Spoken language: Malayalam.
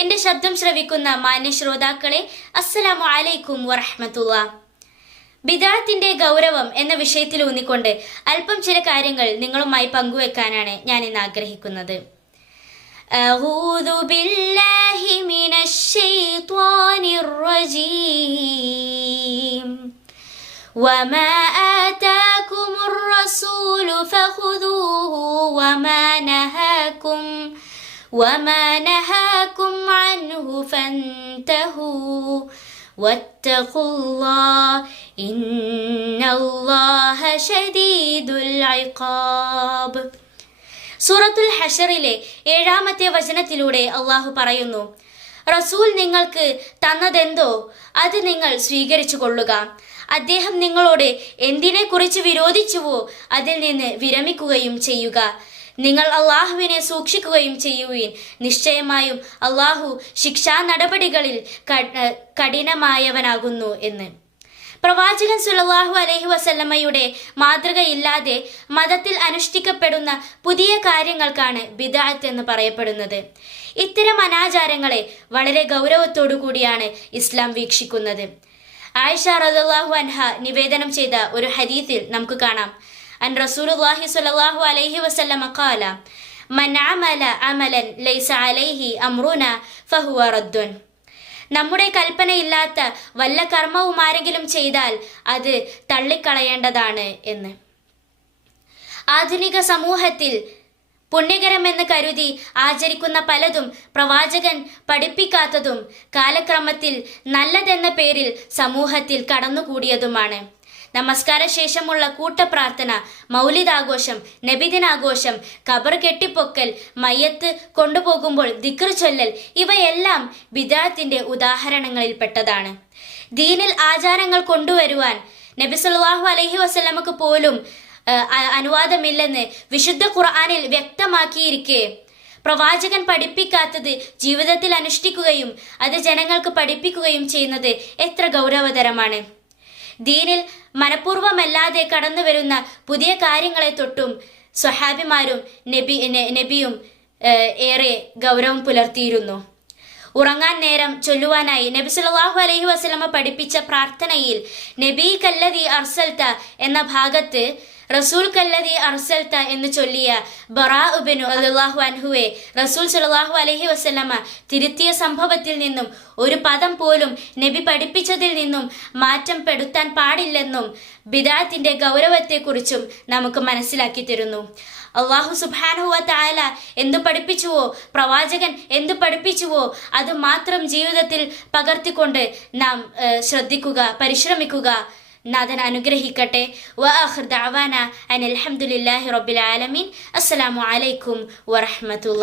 എൻ്റെ ശബ്ദം ശ്രവിക്കുന്ന മാന്യ ശ്രോതാക്കളെ അസ്സലാമു അലൈക്കും വറഹ്മത്തുള്ള ബിദാത്തിന്റെ ഗൗരവം എന്ന വിഷയത്തിൽ ഊന്നിക്കൊണ്ട് അല്പം ചില കാര്യങ്ങൾ നിങ്ങളുമായി പങ്കുവെക്കാനാണ് ഞാൻ ഇന്ന് ആഗ്രഹിക്കുന്നത് أعوذ بالله من الشيطان الرجيم وما آتاكم الرسول فخذوه وما نهاكم عنه فانتهوا واتقوا الله إن الله شديد العقاب സൂറത്തുൽ ഹഷറിലെ ഏഴാമത്തെ വചനത്തിലൂടെ അള്ളാഹു പറയുന്നു റസൂൽ നിങ്ങൾക്ക് തന്നതെന്തോ അത് നിങ്ങൾ സ്വീകരിച്ചു കൊള്ളുക അദ്ദേഹം നിങ്ങളോട് എന്തിനെ കുറിച്ച് വിരോധിച്ചുവോ അതിൽ നിന്ന് വിരമിക്കുകയും ചെയ്യുക നിങ്ങൾ അള്ളാഹുവിനെ സൂക്ഷിക്കുകയും ചെയ്യുവീൻ. നിശ്ചയമായും അള്ളാഹു ശിക്ഷാ നടപടികളിൽ കഠിനമായവനാകുന്നു എന്ന്. പ്രവാചകൻ സുലല്ലാഹു അലഹി വസല്ലമ്മയുടെ മാതൃകയില്ലാതെ മതത്തിൽ അനുഷ്ഠിക്കപ്പെടുന്ന പുതിയ കാര്യങ്ങൾക്കാണ് ബിദാത്ത് എന്ന് പറയപ്പെടുന്നത്. ഇത്തരം അനാചാരങ്ങളെ വളരെ ഗൗരവത്തോടു കൂടിയാണ് ഇസ്ലാം വീക്ഷിക്കുന്നത്. ആയിഷ റളിയല്ലാഹു അൻഹ നിവേദനം ചെയ്ത ഒരു ഹദീത്തിൽ നമുക്ക് കാണാം. അൻ صلى സ്വല്ലല്ലാഹു അലൈഹി വസല്ലമ ഖാല മൻ അമല അമലൻ ലൈസ അലൈഹി أمرنا ഫഹുവ رد നമ്മുടെ കൽപ്പനയില്ലാത്ത വല്ല കർമ്മവും ആരെങ്കിലും ചെയ്താൽ അത് തള്ളിക്കളയേണ്ടതാണ് എന്ന്. ആധുനിക സമൂഹത്തിൽ പുണ്യകരമെന്ന് കരുതി ആചരിക്കുന്ന പലതും പ്രവാചകൻ പഠിപ്പിക്കാത്തതും കാലക്രമത്തിൽ നല്ലതെന്ന പേരിൽ സമൂഹത്തിൽ കടന്നുകൂടിയതുമാണ്. നമസ്കാര ശേഷമുള്ള കൂട്ടപ്രാർത്ഥന മൗലിദാഘോഷം നബിദിനാഘോഷം കബർ കെട്ടിപ്പൊക്കൽ മയ്യത്ത് കൊണ്ടുപോകുമ്പോൾ ദിക്ർ ചൊല്ലൽ ഇവയെല്ലാം ബിദാത്തിന്റെ ഉദാഹരണങ്ങളിൽപ്പെട്ടതാണ്. ദീനിൽ ആചാരങ്ങൾ കൊണ്ടുവരുവാൻ നബി സല്ലല്ലാഹു അലൈഹി വസല്ലമക്ക് പോലും അനുവാദമില്ലെന്ന് വിശുദ്ധ ഖുർആാനിൽ വ്യക്തമാക്കിയിരിക്കെ. പ്രവാചകൻ പഠിപ്പിക്കാത്തത് ജീവിതത്തിൽ അനുഷ്ഠിക്കുകയും അത് ജനങ്ങൾക്ക് പഠിപ്പിക്കുകയും ചെയ്യുന്നത് എത്ര ഗൗരവതരമാണ്. ദീനിൽ മനഃപൂർവമല്ലാതെ കടന്നു വരുന്ന പുതിയ കാര്യങ്ങളെ തൊട്ടും സ്വഹാബിമാരും നബി നബിയും ഏറെ ഗൗരവം പുലർത്തിയിരുന്നു. ഉറങ്ങാൻ നേരം ചൊല്ലുവാനായി നബി സല്ലല്ലാഹു അലൈഹി വസല്ലമ പഠിപ്പിച്ച പ്രാർത്ഥനയിൽ നബി കല്ലതി അർസൽത്ത എന്ന ഭാഗത്ത് റസൂൽ കല്ലതി അർസൽത്ത എന്ന് ചൊല്ലിയ ബറാ ഉബിനു അള്ളാഹു അൻഹുവെ റസൂൽ സല്ലല്ലാഹു അലഹി വസ്ലമ തിരുത്തിയ സംഭവത്തിൽ നിന്നും ഒരു പദം പോലും നബി പഠിപ്പിച്ചതിൽ നിന്നും മാറ്റം പെടുത്താൻ പാടില്ലെന്നും ബിദാത്തിന്റെ ഗൗരവത്തെക്കുറിച്ചും നമുക്ക് മനസ്സിലാക്കി തരുന്നു. അള്ളാഹു സുബാനുവ താല എന്തു പഠിപ്പിച്ചുവോ പ്രവാചകൻ എന്തു പഠിപ്പിച്ചുവോ അത് മാത്രം ജീവിതത്തിൽ പകർത്തിക്കൊണ്ട് നാം ശ്രദ്ധിക്കുക പരിശ്രമിക്കുക. നാഥൻ അനുഗ്രഹിക്കട്ടെ വ ആഖിർ ദഅവാന അനിൽ ഹംദുലില്ലാഹി റബ്ബിൽ ആലമീൻ അസ്സലാമു അലൈക്കും വറഹ്മത്തുള്ളാഹി